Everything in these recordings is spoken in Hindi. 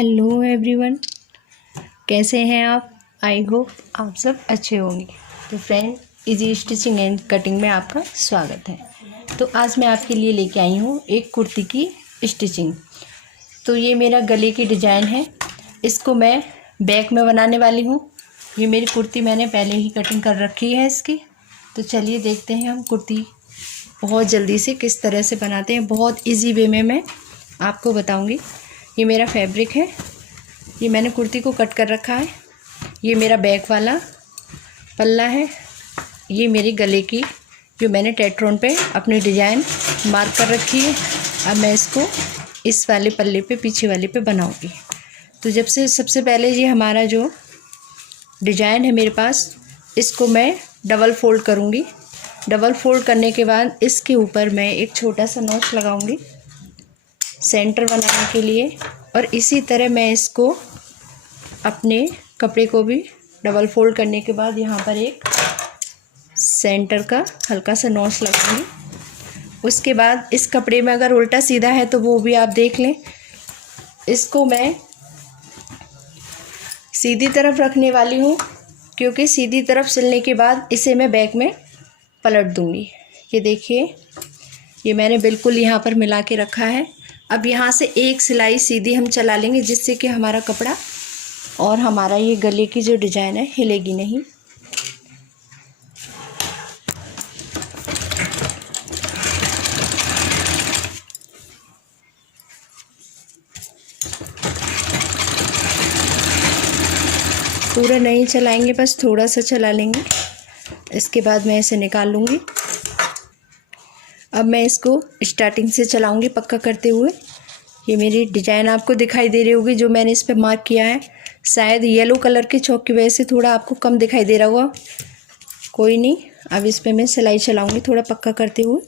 हेलो एवरीवन, कैसे हैं आप। आई होप आप सब अच्छे होंगे। तो friend, easy stitching and cutting में आपका स्वागत है। तो आज मैं आपके लिए लेके आई हूँ एक कुर्ती की स्टिचिंग। तो ये मेरा गले की डिज़ाइन है, इसको मैं बैक में बनाने वाली हूँ। ये मेरी कुर्ती मैंने पहले ही कटिंग कर रखी है इसकी। तो चलिए देखते हैं हम कुर्ती बहुत जल्दी से किस तरह से बनाते हैं। बहुत इजी वे में मैं आपको बताऊँगी। ये मेरा फैब्रिक है, ये मैंने कुर्ती को कट कर रखा है। ये मेरा बैक वाला पल्ला है, ये मेरी गले की जो मैंने टेट्रोन पे अपनी डिज़ाइन मार्क कर रखी है। अब मैं इसको इस वाले पल्ले पे, पीछे वाले पे बनाऊंगी। तो सबसे पहले ये हमारा जो डिज़ाइन है मेरे पास, इसको मैं डबल फोल्ड करूँगी। डबल फोल्ड करने के बाद इसके ऊपर मैं एक छोटा सा नॉच लगाऊंगी सेंटर बनाने के लिए। और इसी तरह मैं इसको अपने कपड़े को भी डबल फोल्ड करने के बाद यहाँ पर एक सेंटर का हल्का सा नॉच लगाऊंगी। उसके बाद इस कपड़े में अगर उल्टा सीधा है तो वो भी आप देख लें। इसको मैं सीधी तरफ रखने वाली हूँ, क्योंकि सीधी तरफ सिलने के बाद इसे मैं बैक में पलट दूँगी। ये देखिए, ये मैंने बिल्कुल यहाँ पर मिला के रखा है। अब यहाँ से एक सिलाई सीधी हम चला लेंगे, जिससे कि हमारा कपड़ा और हमारा ये गले की जो डिज़ाइन है हिलेगी नहीं। पूरा नहीं चलाएंगे, बस थोड़ा सा चला लेंगे। इसके बाद मैं इसे निकाल लूँगी। अब मैं इसको स्टार्टिंग से चलाऊंगी पक्का करते हुए। ये मेरी डिज़ाइन आपको दिखाई दे रही होगी जो मैंने इस पे मार्क किया है। शायद येलो कलर के चौक की वजह से थोड़ा आपको कम दिखाई दे रहा होगा, कोई नहीं। अब इस पे मैं सिलाई चलाऊंगी थोड़ा पक्का करते हुए।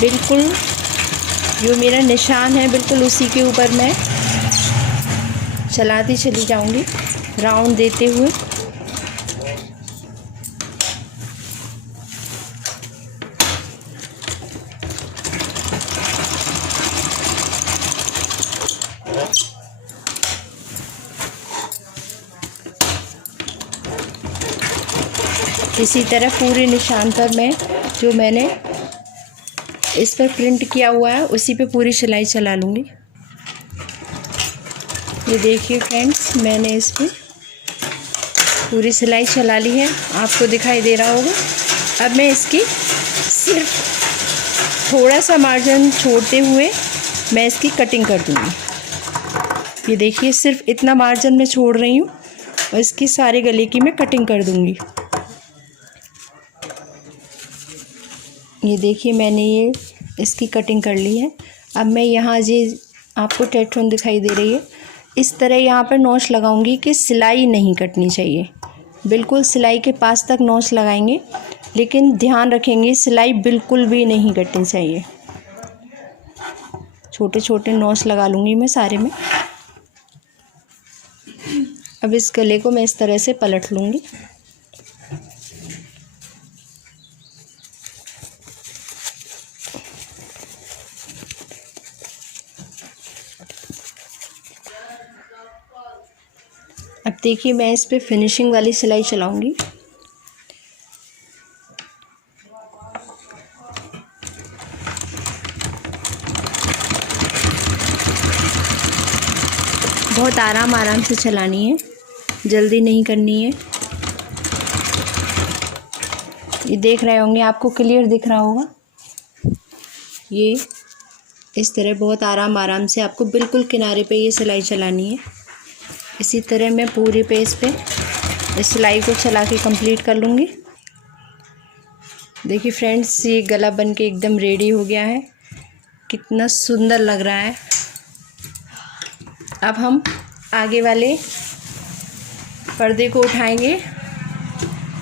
बिल्कुल जो मेरा निशान है बिल्कुल उसी के ऊपर मैं चलाती चली जाऊंगी राउंड देते हुए। इसी तरह पूरे निशान पर मैं जो मैंने इस पर प्रिंट किया हुआ है उसी पे पूरी सिलाई चला लूँगी। ये देखिए फ्रेंड्स, मैंने इस पर पूरी सिलाई चला ली है, आपको दिखाई दे रहा होगा। अब मैं इसकी सिर्फ थोड़ा सा मार्जिन छोड़ते हुए मैं इसकी कटिंग कर दूँगी। ये देखिए, सिर्फ इतना मार्जिन मैं छोड़ रही हूँ और इसकी सारे गले की मैं कटिंग कर दूँगी। ये देखिए, मैंने ये इसकी कटिंग कर ली है। अब मैं यहाँ ये आपको टेट्रोन दिखाई दे रही है, इस तरह यहाँ पर नॉच लगाऊंगी कि सिलाई नहीं कटनी चाहिए। बिल्कुल सिलाई के पास तक नॉच लगाएंगे, लेकिन ध्यान रखेंगे सिलाई बिल्कुल भी नहीं कटनी चाहिए। छोटे छोटे नॉच लगा लूँगी मैं सारे में। अब इस गले को मैं इस तरह से पलट लूँगी। अब देखिए, मैं इस पे फिनिशिंग वाली सिलाई चलाऊंगी। बहुत आराम से चलानी है, जल्दी नहीं करनी है। ये देख रहे होंगे, आपको क्लियर दिख रहा होगा। ये इस तरह बहुत आराम से आपको बिल्कुल किनारे पे ये सिलाई चलानी है। इसी तरह मैं पूरे पेज पे इस सिलाई को चला के कंप्लीट कर लूँगी। देखिए फ्रेंड्स, ये गला बन के एकदम रेडी हो गया है, कितना सुंदर लग रहा है। अब हम आगे वाले पर्दे को उठाएंगे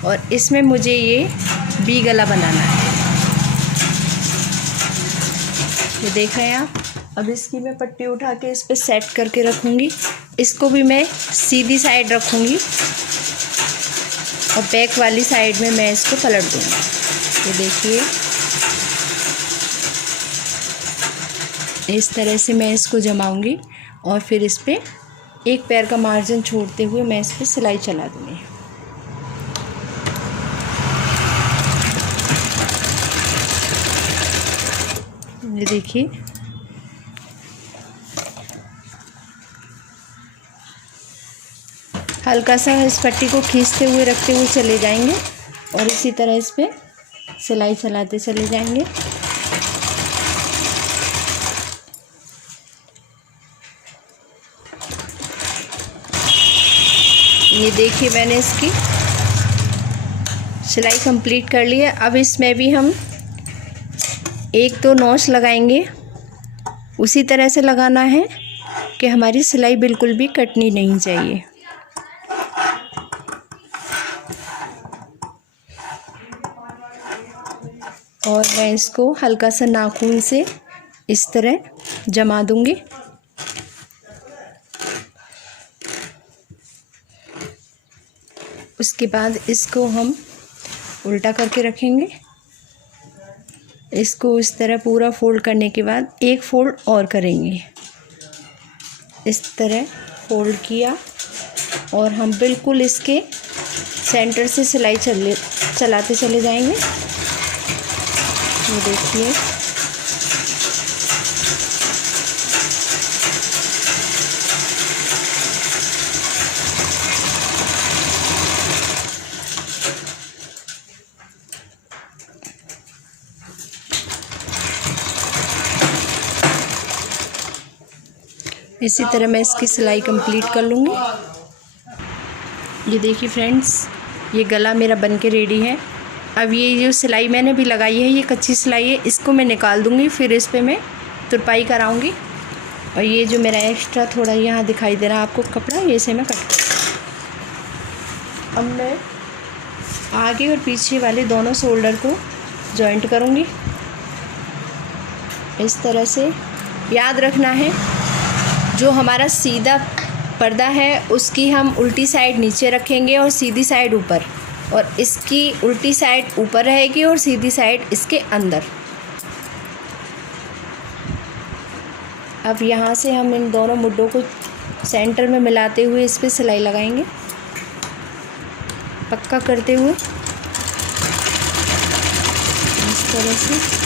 और इसमें मुझे ये वी गला बनाना है। ये देख रहे हैं आप। अब इसकी मैं पट्टी उठा के इस पे सेट करके रखूँगी। इसको भी मैं सीधी साइड रखूँगी और बैक वाली साइड में मैं इसको पलट दूँगी। ये देखिए इस तरह से मैं इसको जमाऊंगी और फिर इस पे एक पैर का मार्जिन छोड़ते हुए मैं इस पे सिलाई चला दूँगी। ये देखिए हल्का सा इस पट्टी को खींचते हुए रखते हुए चले जाएंगे और इसी तरह इस पे सिलाई चलाते चले जाएंगे। ये देखिए मैंने इसकी सिलाई कंप्लीट कर ली है। अब इसमें भी हम एक दो नॉच लगाएंगे। उसी तरह से लगाना है कि हमारी सिलाई बिल्कुल भी कटनी नहीं चाहिए। और मैं इसको हल्का सा नाखून से इस तरह जमा दूंगी। उसके बाद इसको हम उल्टा करके रखेंगे। इसको इस तरह पूरा फोल्ड करने के बाद एक फोल्ड और करेंगे। इस तरह फोल्ड किया और हम बिल्कुल इसके सेंटर से सिलाई चलाते चले जाएंगे। ये देखिए इसी तरह मैं इसकी सिलाई कंप्लीट कर लूँगी। ये देखिए फ्रेंड्स, ये गला मेरा बन के रेडी है। अब ये जो सिलाई मैंने भी लगाई है, ये कच्ची सिलाई है, इसको मैं निकाल दूँगी। फिर इस पे मैं तुरपाई कराऊँगी। और ये जो मेरा एक्स्ट्रा थोड़ा यहाँ दिखाई दे रहा है आपको कपड़ा, ये से मैं कट कर। अब मैं आगे और पीछे वाले दोनों शोल्डर को जॉइंट करूँगी। इस तरह से याद रखना है, जो हमारा सीधा पर्दा है उसकी हम उल्टी साइड नीचे रखेंगे और सीधी साइड ऊपर, और इसकी उल्टी साइड ऊपर रहेगी और सीधी साइड इसके अंदर। अब यहाँ से हम इन दोनों मुड्डों को सेंटर में मिलाते हुए इस पे सिलाई लगाएंगे, पक्का करते हुए इस तरह से।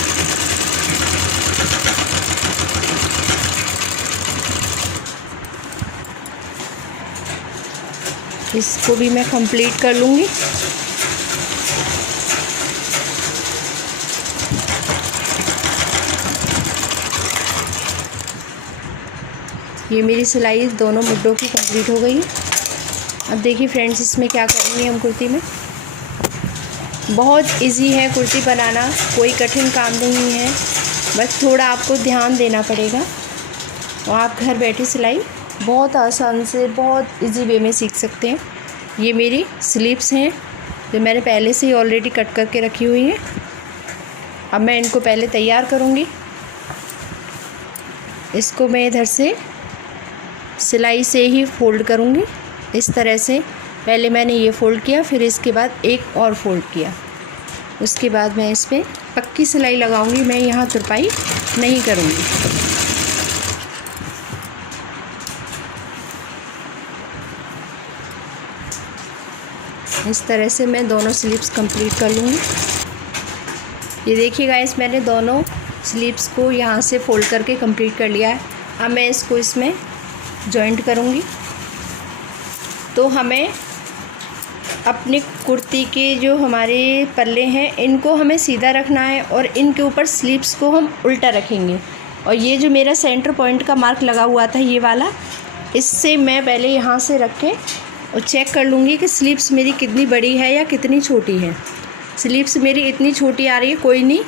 इसको भी मैं कंप्लीट कर लूँगी। ये मेरी सिलाई दोनों मुड्डों की कंप्लीट हो गई। अब देखिए फ्रेंड्स, इसमें क्या करेंगे हम कुर्ती में। बहुत इजी है कुर्ती बनाना, कोई कठिन काम नहीं है, बस थोड़ा आपको ध्यान देना पड़ेगा और आप घर बैठे सिलाई बहुत आसान से बहुत इजी वे में सीख सकते हैं। ये मेरी स्लीव्स हैं जो मैंने पहले से ही ऑलरेडी कट करके रखी हुई हैं। अब मैं इनको पहले तैयार करूँगी। इसको मैं इधर से सिलाई से ही फ़ोल्ड करूँगी। इस तरह से पहले मैंने ये फ़ोल्ड किया, फिर इसके बाद एक और फ़ोल्ड किया। उसके बाद मैं इस पर पक्की सिलाई लगाऊँगी। मैं यहाँ तुरपाई नहीं करूँगी। इस तरह से मैं दोनों स्लीव्स कंप्लीट कर लूँगी। ये देखिए गाइस, मैंने दोनों स्लीव्स को यहाँ से फोल्ड करके कंप्लीट कर लिया है। अब मैं इसको इसमें जॉइंट करूँगी। तो हमें अपनी कुर्ती के जो हमारे पल्ले हैं इनको हमें सीधा रखना है और इनके ऊपर स्लीव्स को हम उल्टा रखेंगे। और ये जो मेरा सेंटर पॉइंट का मार्क लगा हुआ था ये वाला, इससे मैं पहले यहाँ से रख के और चेक कर लूँगी कि स्लीव्स मेरी कितनी बड़ी है या कितनी छोटी है। स्लीव्स मेरी इतनी छोटी आ रही है, कोई नहीं,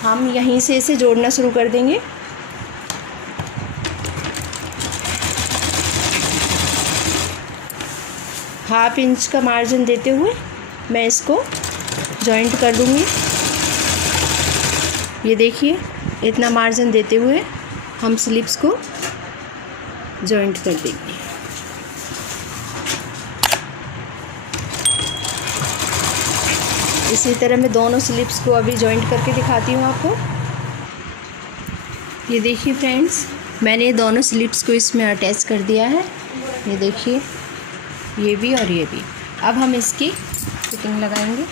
हम यहीं से इसे जोड़ना शुरू कर देंगे। हाफ इंच का मार्जिन देते हुए मैं इसको जॉइंट कर दूँगी। ये देखिए, इतना मार्जिन देते हुए हम स्लीव्स को जॉइंट कर देंगे। इसी तरह मैं दोनों स्लिप्स को अभी जॉइंट करके दिखाती हूँ आपको। ये देखिए फ्रेंड्स, मैंने ये दोनों स्लिप्स को इसमें अटैच कर दिया है। ये देखिए, ये भी और ये भी। अब हम इसकी फिटिंग लगाएंगे।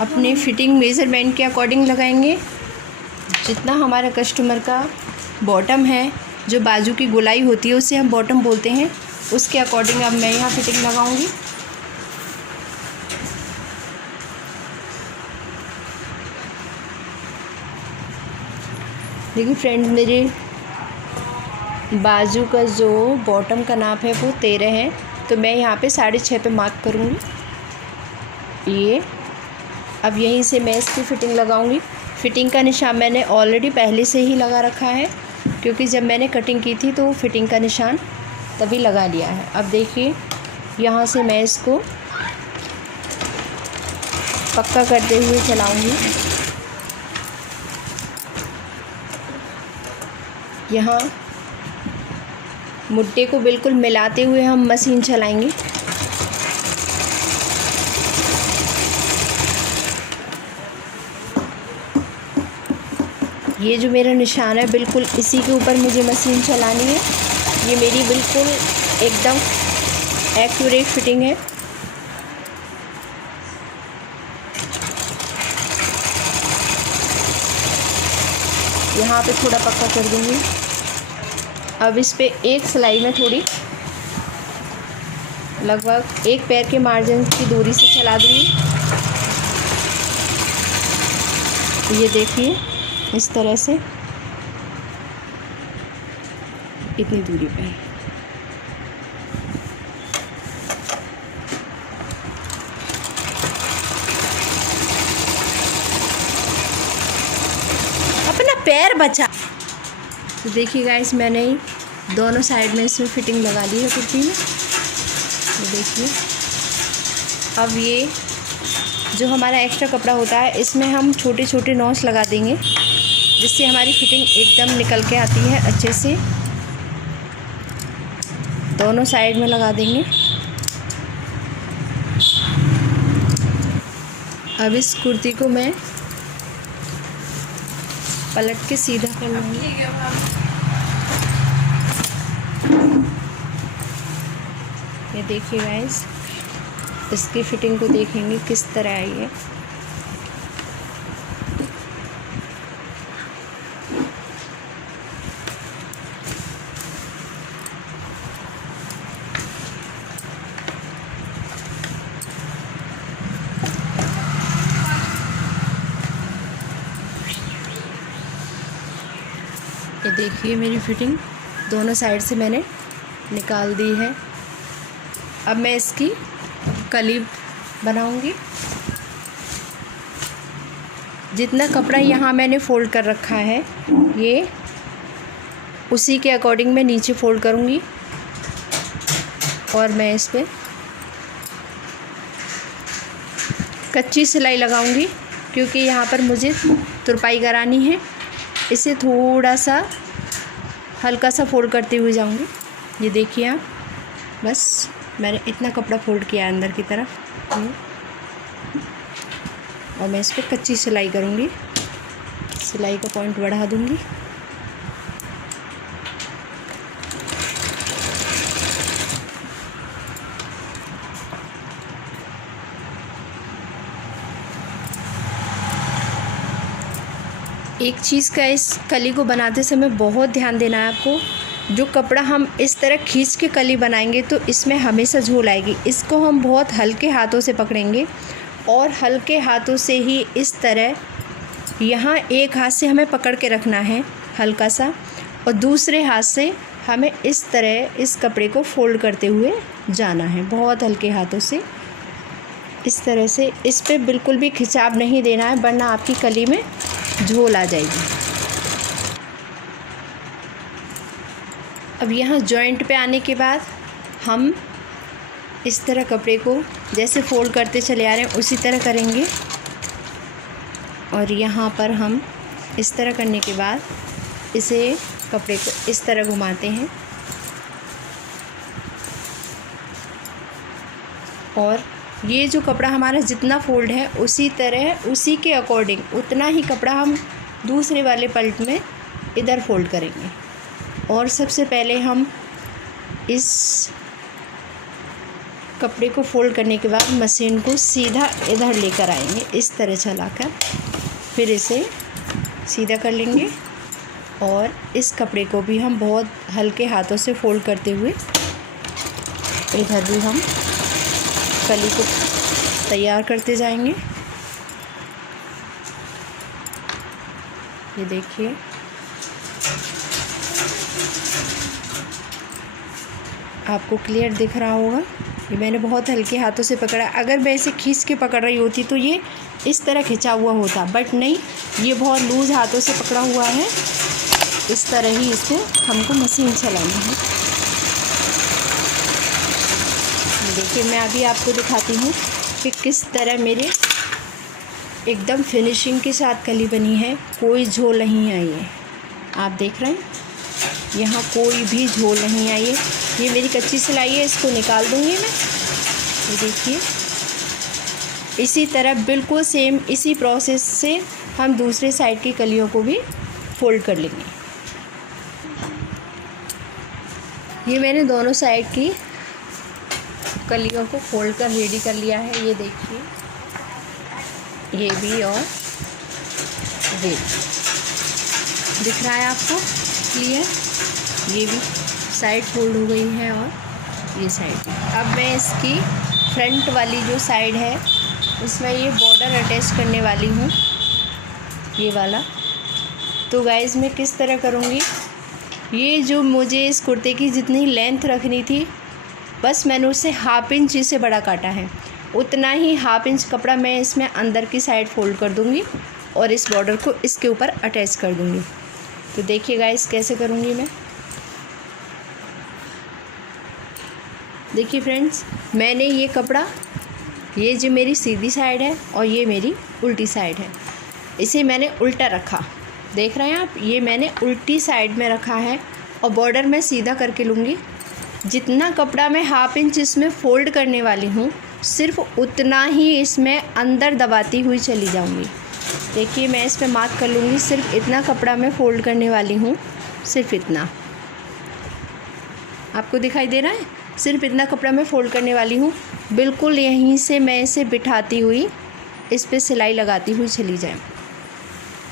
अपने फिटिंग मेज़रमेंट के अकॉर्डिंग लगाएंगे। जितना हमारा कस्टमर का बॉटम है, जो बाजू की गोलाई होती है उसे हम बॉटम बोलते हैं, उसके अकॉर्डिंग अब मैं यहाँ फिटिंग लगाऊंगी। देखिए फ्रेंड, मेरे बाजू का जो बॉटम का नाप है वो 13 है, तो मैं यहाँ पे 6.5 पे मार्क करूँगी। ये अब यहीं से मैं इसकी फ़िटिंग लगाऊंगी। फ़िटिंग का निशान मैंने ऑलरेडी पहले से ही लगा रखा है, क्योंकि जब मैंने कटिंग की थी तो फ़िटिंग का निशान तभी लगा लिया है। अब देखिए, यहाँ से मैं इसको पक्का करते हुए चलाऊंगी। यहाँ मुट्ठे को बिल्कुल मिलाते हुए हम मशीन चलाएंगे। ये जो मेरा निशान है, बिल्कुल इसी के ऊपर मुझे मशीन चलानी है। ये मेरी बिल्कुल एकदम एक्यूरेट फिटिंग है। यहाँ पे थोड़ा पक्का कर दूँगी। अब इस पे एक सिलाई में थोड़ी लगभग 1 पैर के मार्जिन की दूरी से चला दूँगी। ये देखिए, इस तरह से इतनी दूरी पे है। अपना पैर बचा। तो देखिए गाइस, मैंने दोनों साइड में इसमें फिटिंग लगा ली है कुर्ती में। तो देखिए, अब ये जो हमारा एक्स्ट्रा कपड़ा होता है, इसमें हम छोटे छोटे नॉच लगा देंगे, जिससे हमारी फिटिंग एकदम निकल के आती है अच्छे से। दोनों साइड में लगा देंगे। अब इस कुर्ती को मैं पलट के सीधा कर लूँगी। ये देखिए गाइस, इसकी फिटिंग को देखेंगे किस तरह आई है। ये देखिए, मेरी फिटिंग दोनों साइड से मैंने निकाल दी है। अब मैं इसकी कली बनाऊंगी। जितना कपड़ा यहाँ मैंने फ़ोल्ड कर रखा है, ये उसी के अकॉर्डिंग मैं नीचे फ़ोल्ड करूँगी और मैं इस पे कच्ची सिलाई लगाऊंगी, क्योंकि यहाँ पर मुझे तुरपाई करानी है। इसे थोड़ा सा हल्का सा फ़ोल्ड करते हुए जाऊंगी। ये देखिए आप, बस मैंने इतना कपड़ा फ़ोल्ड किया है अंदर की तरफ, और मैं इस पर कच्ची सिलाई करूँगी। सिलाई का पॉइंट बढ़ा दूँगी। एक चीज़ का इस कली को बनाते समय बहुत ध्यान देना है आपको। जो कपड़ा हम इस तरह खींच के कली बनाएंगे तो इसमें हमेशा झोल आएगी। इसको हम बहुत हल्के हाथों से पकड़ेंगे और हल्के हाथों से ही इस तरह, यहाँ एक हाथ से हमें पकड़ के रखना है हल्का सा, और दूसरे हाथ से हमें इस तरह इस कपड़े को फ़ोल्ड करते हुए जाना है, बहुत हल्के हाथों से। इस तरह से इस पे बिल्कुल भी खिंचाव नहीं देना है, वरना आपकी कली में झोल आ जाएगी। अब यहाँ जॉइंट पे आने के बाद हम इस तरह कपड़े को जैसे फ़ोल्ड करते चले आ रहे हैं उसी तरह करेंगे, और यहाँ पर हम इस तरह करने के बाद इसे कपड़े को इस तरह घुमाते हैं और ये जो कपड़ा हमारा जितना फोल्ड है उसी तरह उसी के अकॉर्डिंग उतना ही कपड़ा हम दूसरे वाले पलट में इधर फोल्ड करेंगे। और सबसे पहले हम इस कपड़े को फोल्ड करने के बाद मशीन को सीधा इधर लेकर आएंगे, इस तरह चलाकर फिर इसे सीधा कर लेंगे। और इस कपड़े को भी हम बहुत हल्के हाथों से फोल्ड करते हुए इधर भी हम कली को तैयार करते जाएंगे। ये देखिए, आपको क्लियर दिख रहा होगा। ये मैंने बहुत हल्के हाथों से पकड़ा। अगर मैं इसे खींच के पकड़ रही होती तो ये इस तरह खिंचा हुआ होता, बट नहीं, ये बहुत लूज़ हाथों से पकड़ा हुआ है। इस तरह ही इसको हमको मशीन चलानी है। देखिए, मैं अभी आपको दिखाती हूँ कि किस तरह मेरे एकदम फिनिशिंग के साथ कली बनी है। कोई झोल नहीं आई है, आप देख रहे हैं, यहाँ कोई भी झोल नहीं आई है। ये मेरी कच्ची सिलाई है, इसको निकाल दूँगी मैं। ये देखिए, इसी तरह बिल्कुल सेम इसी प्रोसेस से हम दूसरे साइड की कलियों को भी फोल्ड कर लेंगे। ये मैंने दोनों साइड की कलियों को फोल्ड कर रेडी कर लिया है। ये देखिए, ये भी और ये दिख रहा है आपको क्लियर। ये भी साइड फोल्ड हो गई है और ये साइड भी। अब मैं इसकी फ्रंट वाली जो साइड है उसमें ये बॉर्डर अटैच करने वाली हूँ, ये वाला। तो गाइस मैं किस तरह करूँगी, ये जो मुझे इस कुर्ते की जितनी लेंथ रखनी थी बस मैंने उससे हाफ इंच से बड़ा काटा है। उतना ही हाफ इंच कपड़ा मैं इसमें अंदर की साइड फोल्ड कर दूँगी और इस बॉर्डर को इसके ऊपर अटैच कर दूँगी। तो देखिए गाइस कैसे करूँगी मैं। देखिए फ्रेंड्स, मैंने ये कपड़ा, ये जो मेरी सीधी साइड है और ये मेरी उल्टी साइड है, इसे मैंने उल्टा रखा। देख रहे हैं आप, ये मैंने उल्टी साइड में रखा है और बॉर्डर मैं सीधा करके लूँगी। जितना कपड़ा मैं हाफ इंच इसमें फ़ोल्ड करने वाली हूँ सिर्फ उतना ही इसमें अंदर दबाती हुई चली जाऊँगी। देखिए, मैं इस पर मार्क कर लूँगी, सिर्फ इतना कपड़ा मैं फ़ोल्ड करने वाली हूँ, सिर्फ इतना। आपको दिखाई दे रहा है, सिर्फ इतना कपड़ा मैं फ़ोल्ड करने वाली हूँ। बिल्कुल यहीं से मैं इसे बिठाती हुई इस पे सिलाई लगाती हुई चली जाए।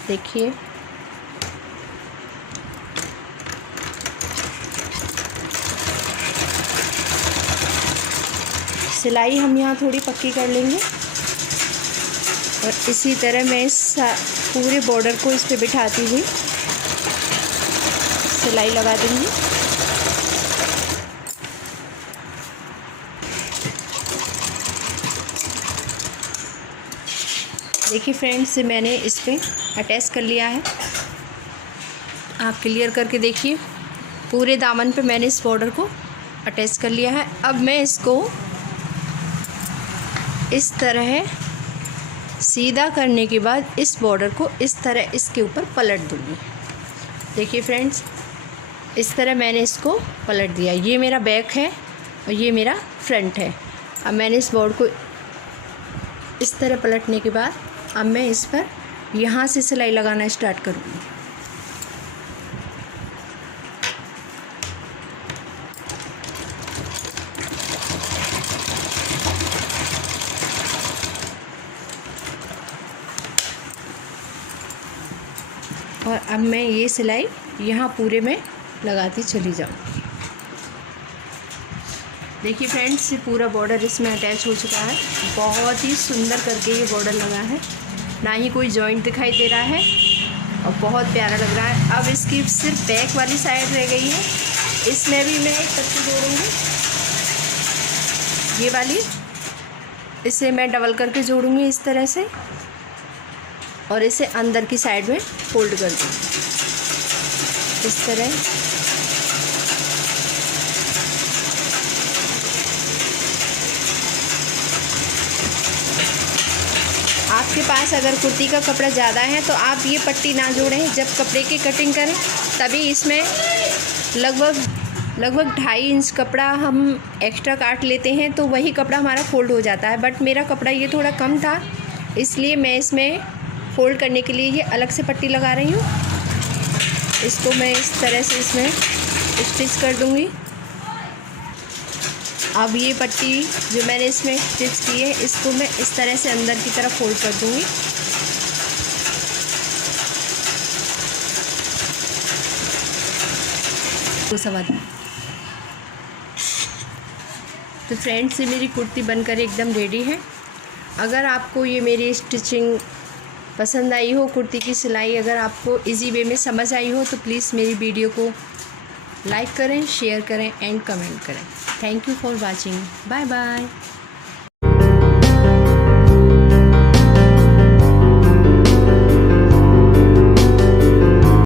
देखिए, सिलाई हम यहाँ थोड़ी पक्की कर लेंगे और इसी तरह मैं इस पूरे बॉर्डर को इस पे बिठाती हुई सिलाई लगा दूँगी। देखिए फ्रेंड्स, मैंने इस पे अटैच कर लिया है। आप क्लियर करके देखिए, पूरे दामन पे मैंने इस बॉर्डर को अटैच कर लिया है। अब मैं इसको इस तरह सीधा करने के बाद इस बॉर्डर को इस तरह इसके ऊपर पलट दूँगी। देखिए फ्रेंड्स, इस तरह मैंने इसको पलट दिया। ये मेरा बैक है और ये मेरा फ्रंट है। अब मैंने इस बॉर्डर को इस तरह पलटने के बाद अब मैं इस पर यहाँ से सिलाई लगाना स्टार्ट करूँगी। और अब मैं ये सिलाई यहाँ पूरे में लगाती चली जाऊँगी। देखिए फ्रेंड्स, पूरा बॉर्डर इसमें अटैच हो चुका है। बहुत ही सुंदर करके ये बॉर्डर लगा है, ना ही कोई जॉइंट दिखाई दे रहा है और बहुत प्यारा लग रहा है। अब इसकी सिर्फ बैक वाली साइड रह गई है, इसमें भी मैं एक पट्टी जोड़ूँगी, ये वाली। इसे मैं डबल करके जोड़ूँगी इस तरह से और इसे अंदर की साइड में फोल्ड कर दूँगी इस तरह। आपके पास अगर कुर्ती का कपड़ा ज़्यादा है तो आप ये पट्टी ना जोड़ें। जब कपड़े की कटिंग करें तभी इसमें लगभग लगभग 2.5 इंच कपड़ा हम एक्स्ट्रा काट लेते हैं तो वही कपड़ा हमारा फ़ोल्ड हो जाता है। बट मेरा कपड़ा ये थोड़ा कम था, इसलिए मैं इसमें फ़ोल्ड करने के लिए ये अलग से पट्टी लगा रही हूँ। इसको मैं इस तरह से इसमें स्टिच कर दूँगी। अब ये पट्टी जो मैंने इसमें स्टिच की है, इसको मैं इस तरह से अंदर की तरफ फ़ोल्ड कर दूँगी। तो फ्रेंड्स, ये मेरी कुर्ती बनकर एकदम रेडी है। अगर आपको ये मेरी स्टिचिंग पसंद आई हो, कुर्ती की सिलाई अगर आपको इजी वे में समझ आई हो, तो प्लीज़ मेरी वीडियो को लाइक करें, शेयर करें एंड कमेंट करें। Thank you for watching. Bye bye.